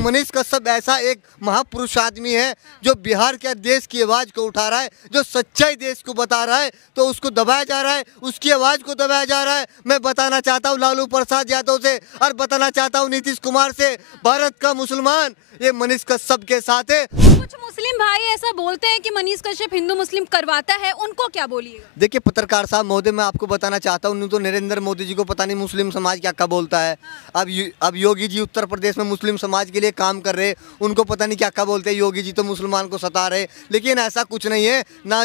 मनीष कश्यप ऐसा एक महापुरुष आदमी है जो बिहार के देश की आवाज़ को उठा रहा है, जो सच्चाई देश को बता रहा है, तो उसको दबाया जा रहा है, उसकी आवाज़ को दबाया जा रहा है। मैं बताना चाहता हूँ लालू प्रसाद यादव से और बताना चाहता हूँ नीतीश कुमार से, भारत का मुसलमान ये मनीष कश्यप के साथ है। कुछ मुस्लिम भाई ऐसा बोलते हैं कि मनीष कश्यप हिंदू मुस्लिम करवाता है, उनको क्या बोलिएगा? देखिए पत्रकार साहब महोदय, मैं आपको बताना चाहता हूँ, तो नरेंद्र मोदी जी को पता नहीं मुस्लिम समाज क्या बोलता है। अब योगी जी उत्तर प्रदेश में मुस्लिम समाज के लिए काम कर रहे, उनको पता नहीं क्या बोलते हैं। योगी जी तो मुसलमान को सता रहे, लेकिन ऐसा कुछ नहीं है। ना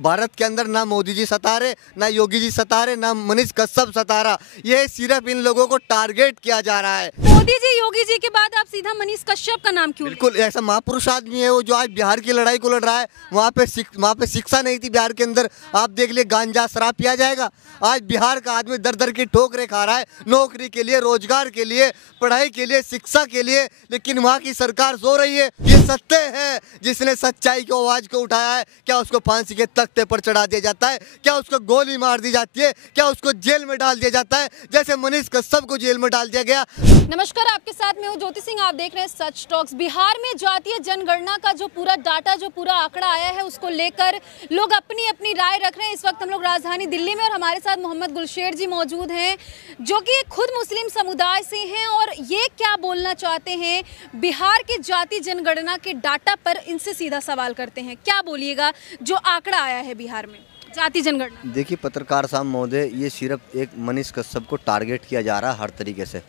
भारत के अंदर ना मोदी जी सता रहे, ना योगी जी सता रहे, ना मनीष कश्यप सता रहा। ये सिर्फ इन लोगों को टारगेट किया जा रहा है। मोदी जी योगी जी के बाद आप सीधा मनीष कश्यप का नाम क्यों? बिल्कुल ऐसा महापुरुष आदमी है वो, जो आज बिहार की लड़ाई को लड़ रहा है। वहाँ पे शिक्षा नहीं थी बिहार के अंदर। आप देख लिए गांजा शराब पिया जाएगा। आज बिहार का आदमी दर दर की ठोकरें खा रहा है, नौकरी के लिए, रोजगार के लिए, पढ़ाई के लिए, शिक्षा के लिए, लेकिन वहाँ की सरकार सो रही है। ये सत्य है, जिसने सच्चाई की आवाज को उठाया है, क्या उसको फांसी के तख्ते पर चढ़ा दिया जाता है? क्या उसको गोली मार दी जाती है? क्या उसको जेल में डाल दिया जाता है, जैसे मनीष कश्यप को जेल में डाल दिया गया? नमस्कार, आपके साथ मैं हूं ज्योति सिंह। आप देख रहे हैं सच टॉक्स। बिहार में जातीय जनगणना का जो पूरा डाटा, जो पूरा आंकड़ा आया है, उसको लेकर लोग अपनी अपनी राय रख रहे हैं। इस वक्त हम लोग राजधानी दिल्ली में और हमारे साथ मोहम्मद गुलशेर जी मौजूद हैं, जो कि खुद मुस्लिम समुदाय से हैं और ये क्या बोलना चाहते हैं बिहार की जातीय जनगणना के डाटा पर। इनसे सीधा सवाल करते हैं, क्या बोलिएगा जो आंकड़ा आया है बिहार में जातीय जनगणना? देखिए पत्रकार साहब महोदय, ये सिर्फ एक मनीष कश्यप को टारगेट किया जा रहा है हर तरीके से।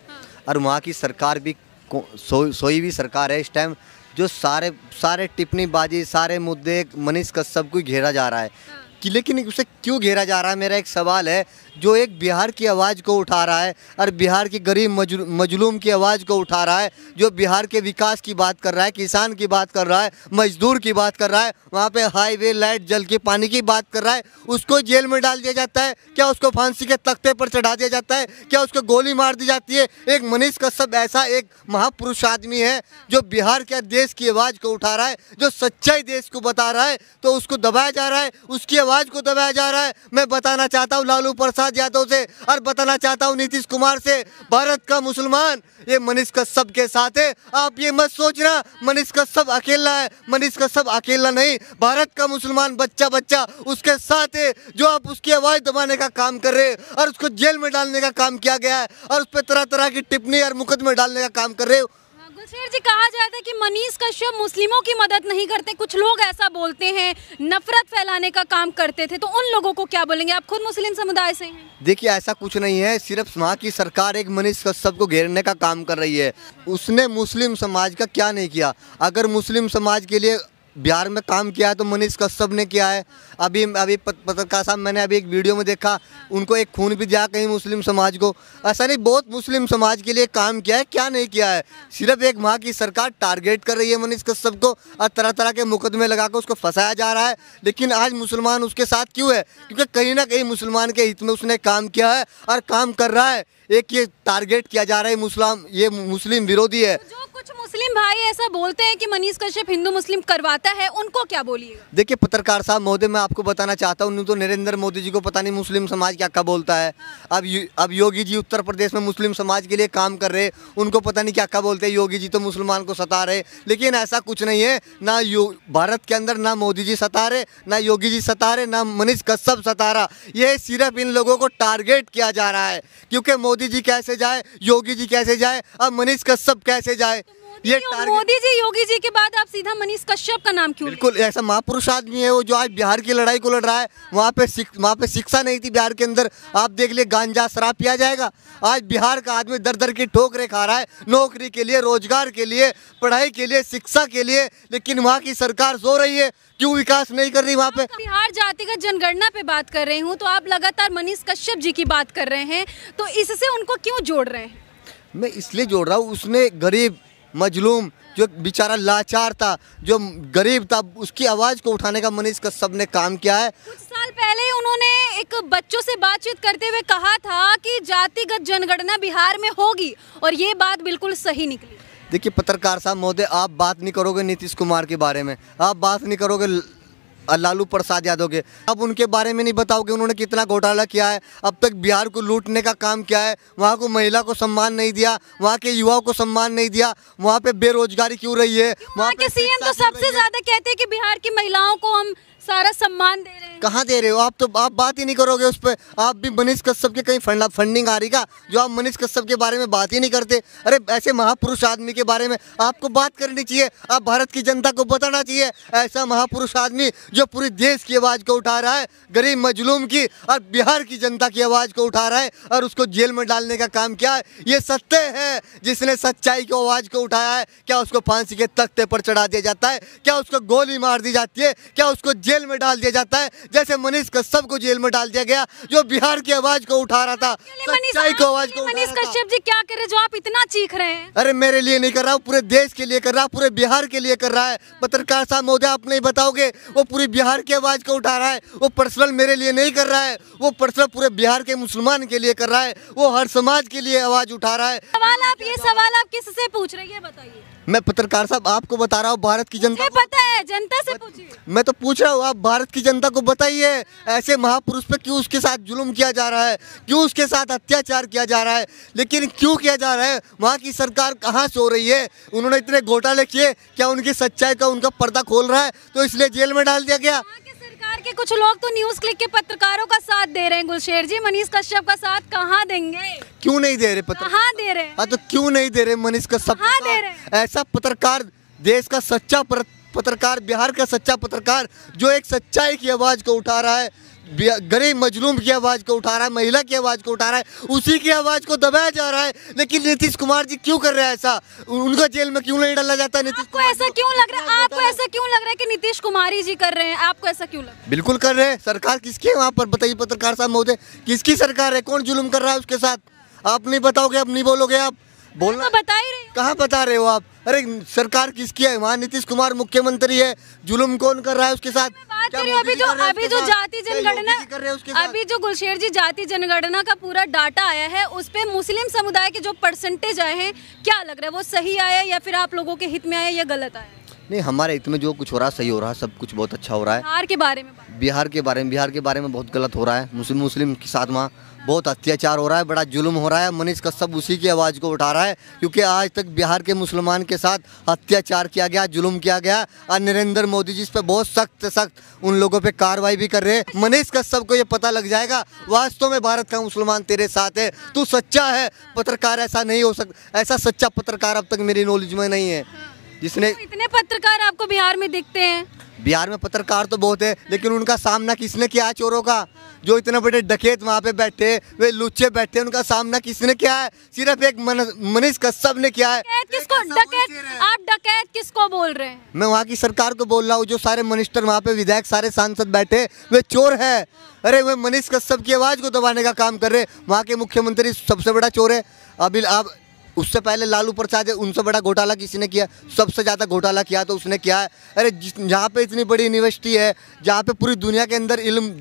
और वहाँ की सरकार भी सोई हुई सरकार है इस टाइम, जो सारे टिप्पणीबाजी, सारे मुद्दे मनीष कश्यप को घेरा जा रहा है कि, लेकिन उसे क्यों घेरा जा रहा है? मेरा एक सवाल है, जो एक बिहार की आवाज़ को उठा रहा है और बिहार की गरीब मजलूम की आवाज़ को उठा रहा है, जो बिहार के विकास की बात कर रहा है, किसान की बात कर रहा है, मजदूर की बात कर रहा है, वहाँ पे हाईवे, लाइट, जल के पानी की बात कर रहा है, उसको जेल में डाल दिया जाता है? क्या उसको फांसी के तख्ते पर चढ़ा दिया जाता है? क्या उसको गोली मार दी जाती है? एक मनीष कश्यप ऐसा एक महापुरुष आदमी है जो बिहार के देश की आवाज़ को उठा रहा है, जो सच्चाई देश को बता रहा है, तो उसको दबाया जा रहा है, उसकी आवाज़ को दबाया जा रहा है। मैं बताना चाहता हूँ लालू प्रसाद यादव से और बताना चाहता हूं नीतीश कुमार से, भारत का मुसलमान ये मनीष कश्यप के साथ है। आप ये मत सोचना मनीष कश्यप अकेला है। मनीष कश्यप अकेला नहीं, भारत का मुसलमान बच्चा बच्चा उसके साथ है, जो आप उसकी आवाज दबाने का काम कर रहे हैं और उसको जेल में डालने का काम किया गया है और उस पर तरह तरह की टिप्पणी और मुकदमे डालने का काम कर रहे हो। गुलशेर जी, कहा जाता है कि मनीष कश्यप मुस्लिमों की मदद नहीं करते, कुछ लोग ऐसा बोलते हैं, नफरत फैलाने का काम करते थे, तो उन लोगों को क्या बोलेंगे? आप खुद मुस्लिम समुदाय से हैं। देखिए ऐसा कुछ नहीं है, सिर्फ वहाँ की सरकार एक मनीष कश्यप को घेरने का काम कर रही है। उसने मुस्लिम समाज का क्या नहीं किया? अगर मुस्लिम समाज के लिए बिहार में काम किया है तो मनीष कश्यप ने किया है। अभी पत्रकार साहब, मैंने अभी एक वीडियो में देखा, उनको एक खून भी दिया कहीं मुस्लिम समाज को। ऐसा नहीं, बहुत मुस्लिम समाज के लिए काम किया है, क्या नहीं किया है? सिर्फ एक वहाँ की सरकार टारगेट कर रही है मनीष कश्यप को और तरह तरह के मुकदमे लगाकर उसको फंसाया जा रहा है। लेकिन आज मुसलमान उसके साथ क्यों है? क्योंकि कहीं ना कहीं मुसलमान के हित में उसने काम किया है और काम कर रहा है। एक ये टारगेट किया जा रहा है, ये मुस्लिम विरोधी है। जो कुछ मुस्लिम भाई ऐसा बोलते हैं कि मनीष कश्यप हिंदू मुस्लिम करवाता है, उनको क्या बोलिएगा? देखिए पत्रकार साहब महोदय, मैं आपको बताना चाहता हूँ, तो नरेंद्र मोदी जी को पता नहीं मुस्लिम समाज क्या बोलता है। अब योगी जी उत्तर प्रदेश में मुस्लिम समाज के लिए काम कर रहे, उनको पता नहीं क्या बोलते हैं। योगी जी तो मुसलमान को सता रहे, लेकिन ऐसा कुछ नहीं है। ना भारत के अंदर ना मोदी जी सता रहे, ना योगी जी सता रहे, ना मनीष कश्यप सता रहा। ये सिर्फ इन लोगों को टारगेट किया जा रहा है, क्योंकि मोदी जी कैसे जाए, योगी जी कैसे जाए, अब मनीष कश्यप कैसे जाए? ये मोदी जी योगी जी के बाद आप सीधा मनीष कश्यप का नाम क्यों? बिल्कुल ऐसा महापुरुष आदमी है वो, जो आज बिहार की लड़ाई को लड़ रहा है। वहाँ पे शिक्षा नहीं थी बिहार के अंदर। आप देख लिए गांजा शराब पिया जाएगा। आज बिहार का आदमी दर दर की ठोकरें खा रहा है, नौकरी के लिए, रोजगार के लिए, पढ़ाई के लिए, शिक्षा के लिए, लेकिन वहाँ की सरकार सो रही है। क्यों विकास नहीं कर रही वहाँ पे? बिहार जातिगत जनगणना पे बात कर रही हूँ, तो आप लगातार मनीष कश्यप जी की बात कर रहे हैं, तो इससे उनको क्यों जोड़ रहे हैं? मैं इसलिए जोड़ रहा हूँ, उसने गरीब मजलूम, जो बेचारा लाचार था, जो गरीब था, उसकी आवाज़ को उठाने का मनीष कश्यप ने काम किया है। कुछ साल पहले उन्होंने एक बच्चों से बातचीत करते हुए कहा था कि जातिगत जनगणना बिहार में होगी, और ये बात बिल्कुल सही निकली। देखिए पत्रकार साहब महोदय, आप बात नहीं करोगे नीतीश कुमार के बारे में, आप बात नहीं करोगे लालू प्रसाद यादव के। अब उनके बारे में नहीं बताओगे उन्होंने कितना घोटाला किया है, अब तक बिहार को लूटने का काम किया है, वहाँ को महिला को सम्मान नहीं दिया, वहाँ के युवाओं को सम्मान नहीं दिया, वहाँ पे बेरोजगारी क्यों रही है, वहाँ के सीएम तो सबसे ज्यादा कहते हैं कि बिहार की महिलाओं को हम सारा सम्मान दे रहे हैं। कहाँ दे रहे हो आप? तो आप बात ही नहीं करोगे उस पर। आप भी मनीष कश्यप के कहीं फंडिंग आ रही का जो आप मनीष कश्यप के बारे में बात ही नहीं करते? अरे ऐसे महापुरुष आदमी के बारे में आपको बात करनी चाहिए। आप भारत की जनता को बताना चाहिए ऐसा महापुरुष आदमी जो पूरे देश की आवाज़ को उठा रहा है, गरीब मजलूम की और बिहार की जनता की आवाज़ को उठा रहा है और उसको जेल में डालने का काम किया है। ये सत्य है जिसने सच्चाई की आवाज़ को उठाया है। क्या उसको फांसी के तख्ते पर चढ़ा दिया जाता है? क्या उसको गोली मार दी जाती है? क्या उसको जेल में डाल दिया जाता है जैसे मनीष कश्यप को जेल में डाल दिया गया जो बिहार की आवाज को उठा रहा था, सच्चाई को आवाज को उठा रहा था? मनीष कश्यप जी क्या करे जो आप इतना चीख रहे हैं? अरे मेरे लिए नहीं कर रहा, पूरे देश के लिए कर रहा, पूरे बिहार के लिए कर रहा है। पत्रकार साहब महोदय आप नहीं बताओगे, वो पूरी बिहार की आवाज को उठा रहा है। वो पर्सनल मेरे लिए नहीं कर रहा है, वो पर्सनल पूरे बिहार के मुसलमान के लिए कर रहा है, वो हर समाज के लिए आवाज उठा रहा है। सवाल आप किससे पूछ रहे हैं बताइए? मैं पत्रकार साहब आपको बता रहा हूँ, भारत की जनता पता है, जनता से पूछिए। मैं तो पूछ रहा हूँ, आप भारत की जनता को बताइए ऐसे महापुरुष पे क्यों उसके साथ जुल्म किया जा रहा है, क्यों उसके साथ अत्याचार किया जा रहा है, लेकिन क्यों किया जा रहा है? वहाँ की सरकार कहाँ सो रही है? उन्होंने इतने घोटाले किए, क्या उनकी सच्चाई का उनका पर्दा खोल रहा है तो इसलिए जेल में डाल दिया गया? सरकार के कुछ लोग तो न्यूज क्लिक के पत्रकारों का साथ दे रहे हैं गुलशेर जी, मनीष कश्यप का साथ कहाँ देंगे? क्यों नहीं दे रहे पत्रकार? कहाँ दे रहे हैं? हाँ तो क्यों नहीं दे रहे मनीष कश्यप? कहाँ दे रहे हैं? ऐसा पत्रकार, देश का सच्चा पत्रकार, बिहार का सच्चा पत्रकार जो एक सच्चाई की आवाज को उठा रहा है, गरीब मजलूम की आवाज को उठा रहा है, महिला की आवाज को उठा रहा है, उसी की आवाज को दबाया जा रहा है। लेकिन नीतीश कुमार जी क्यों कर रहे हैं ऐसा? उनका जेल में क्यों नहीं डाला जाता? नीतीश आपको ऐसा क्यों लग रहा है? आपको ऐसा क्यों लग रहा है कि नीतीश कुमार जी कर रहे हैं? आपको ऐसा क्यों लग रहा है? बिल्कुल कर रहे हैं। सरकार किसकी है वहाँ पर बताइए पत्रकार साहब महोदय, किसकी सरकार है? कौन जुल्म कर रहा है उसके साथ? आप नहीं बताओगे, आप नहीं बोलोगे, आप बोलना तो बता ही रहे हो। कहाँ बता रहे हो आप? अरे सरकार किसकी है? वहाँ नीतीश कुमार मुख्यमंत्री है, जुल्म कौन कर रहा है उसके साथ? बात करिए अभी जो जाति जनगणना, अभी जो गुलशेर जी जाति जनगणना का पूरा डाटा आया है उस पे मुस्लिम समुदाय के जो परसेंटेज आए हैं, क्या लग रहा है वो सही आया या फिर आप लोगों के हित में आया या गलत आया? नहीं, हमारे हित में जो कुछ हो रहा है सही हो रहा है, सब कुछ बहुत अच्छा हो रहा है। बिहार के बारे में बिहार के बारे में बहुत गलत हो रहा है। मुस्लिम के साथ वहाँ बहुत अत्याचार हो रहा है, बड़ा जुल्म हो रहा है। मनीष कश्यप उसी की आवाज़ को उठा रहा है क्योंकि आज तक बिहार के मुसलमान के साथ अत्याचार किया गया, जुल्म किया गया और नरेंद्र मोदी जी इस पर बहुत सख्त उन लोगों पे कार्रवाई भी कर रहे हैं। मनीष कश्यप को ये पता लग जाएगा वास्तव में भारत का मुसलमान तेरे साथ है, तू सच्चा है। पत्रकार ऐसा नहीं हो सकता, ऐसा सच्चा पत्रकार अब तक मेरी नॉलेज में नहीं है जिसने। तो इतने पत्रकार आपको बिहार में दिखते हैं? बिहार में पत्रकार तो बहुत है लेकिन उनका सामना किसने किया? चोरों का, जो इतने बड़े डकैत वहाँ पे बैठे, वे लुच्चे बैठे, उनका सामना किसने किया है? सिर्फ एक मनीष कश्यप ने किया है। आप डकैत किसको बोल रहे हैं? मैं वहाँ की सरकार को बोल रहा हूँ। जो सारे मिनिस्टर वहाँ पे, विधायक, सारे सांसद बैठे, वे चोर है। अरे वे मनीष कश्यप की आवाज़ को दबाने का काम कर रहे। वहाँ के मुख्यमंत्री सबसे बड़ा चोर है। अभी आप उससे पहले लालू प्रसाद है, उनसे बड़ा घोटाला किसी ने किया? सबसे ज़्यादा घोटाला किया तो उसने किया है। अरे जहाँ पे इतनी बड़ी यूनिवर्सिटी है, जहाँ पे पूरी दुनिया के अंदर इल्म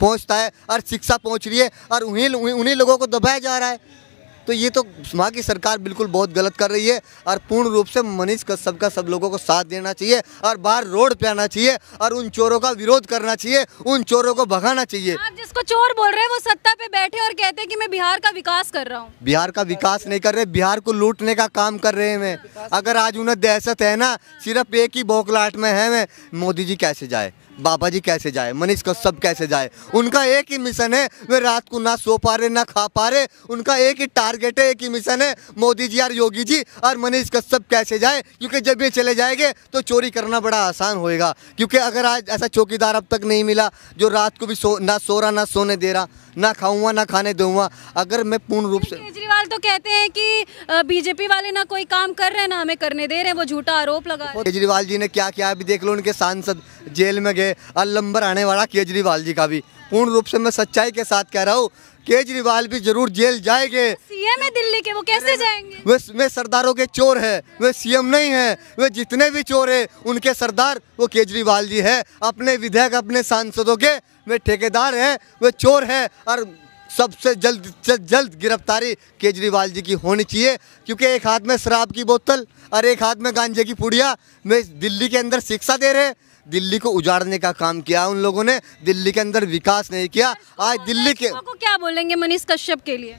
पहुँचता है और शिक्षा पहुँच रही है और उन्हीं लोगों को दबाया जा रहा है। तो ये तो वहाँ की सरकार बिल्कुल बहुत गलत कर रही है और पूर्ण रूप से मनीष कश्यप का सब लोगों को साथ देना चाहिए और बाहर रोड पे आना चाहिए और उन चोरों का विरोध करना चाहिए, उन चोरों को भगाना चाहिए। आप जिसको चोर बोल रहे हैं वो सत्ता पे बैठे और कहते हैं कि मैं बिहार का विकास कर रहा हूँ। बिहार का विकास नहीं कर रहे, बिहार को लूटने का काम कर रहे हैं। मैं अगर आज उन्हें दहशत है ना, सिर्फ एक ही बौखलाहट में है, मैं मोदी जी कैसे जाए, बाबा जी कैसे जाए, मनीष कश्यप कैसे जाए? उनका एक ही मिशन है, वे रात को ना सो पा रहे ना खा पा रहे। उनका एक ही टारगेट है, एक ही मिशन है, मोदी जी और योगी जी और मनीष कश्यप कैसे जाए। क्योंकि जब ये चले जाएंगे तो चोरी करना बड़ा आसान होएगा। क्योंकि अगर आज ऐसा चौकीदार अब तक नहीं मिला जो रात को भी ना सो रहा, ना सोने दे रहा, ना खाऊंगा ना खाने दूंगा। अगर मैं पूर्ण रूप से, केजरीवाल तो कहते हैं कि बीजेपी वाले ना कोई काम कर रहे हैं ना हमें करने दे रहे हैं, वो झूठा आरोप लगा रहे हैं। केजरीवाल जी ने क्या किया अभी देख लो, उनके सांसद जेल में गए और नंबर आने वाला केजरीवाल जी का भी। पूर्ण रूप से मैं सच्चाई के साथ कह रहा हूँ, केजरीवाल भी जरूर जेल जाएंगे। सीएम है दिल्ली के, वो कैसे जाएंगे? वे सरदारों के चोर है, वे सीएम नहीं है। वे जितने भी चोर है उनके सरदार वो केजरीवाल जी है। अपने विधायक, अपने सांसदों के वे ठेकेदार हैं, वे चोर हैं और सबसे जल्द गिरफ्तारी केजरीवाल जी की होनी चाहिए। क्योंकि एक हाथ में शराब की बोतल और एक हाथ में गांजे की पुड़िया, वे दिल्ली के अंदर शिक्षा दे रहे, दिल्ली को उजाड़ने का काम किया उन लोगों ने, दिल्ली के अंदर विकास नहीं किया। आज दिल्ली के को क्या बोलेंगे मनीष कश्यप के लिए?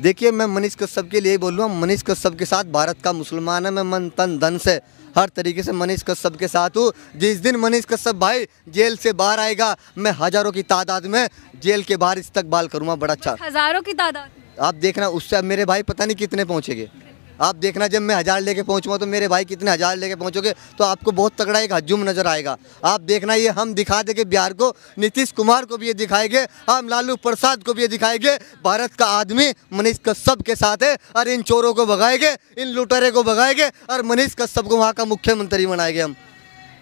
देखिए, मैं मनीष कश्यप के लिए बोल रहा हूँ, मनीष कश्यप के साथ भारत का मुसलमान है, मैं मन तन धन से हर तरीके से मनीष कश्यप के साथ हूँ। जिस दिन मनीष कश्यप भाई जेल से बाहर आएगा, मैं हजारों की तादाद में जेल के बाहर इस्तकबाल करूँगा, बड़ा अच्छा। हजारों की तादाद? आप देखना, उससे अब मेरे भाई पता नहीं कितने पहुँचेंगे। आप देखना, जब मैं 1000 लेके पहुँचूँगा तो मेरे भाई कितने 1000 लेके पहुँचोगे, तो आपको बहुत तगड़ा एक हजूम नजर आएगा। आप देखना, ये हम दिखा देंगे बिहार को, नीतीश कुमार को भी ये दिखाएंगे, हम लालू प्रसाद को भी ये दिखाएंगे, भारत का आदमी मनीष कश्यप के साथ है और इन चोरों को भगाएंगे, इन लुटेरे को भगाएंगे और मनीष कश्यप को वहाँ का मुख्यमंत्री बनाएंगे हम।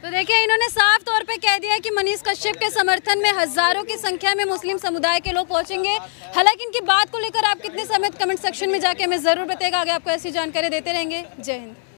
तो देखिए, इन्होंने साफ तौर पे कह दिया कि मनीष कश्यप के समर्थन में हजारों की संख्या में मुस्लिम समुदाय के लोग पहुंचेंगे। हालांकि इनकी बात को लेकर आप कितने सहमत, कमेंट सेक्शन में जाके हमें जरूर बताइएगा। आगे आपको ऐसी जानकारी देते रहेंगे। जय हिंद।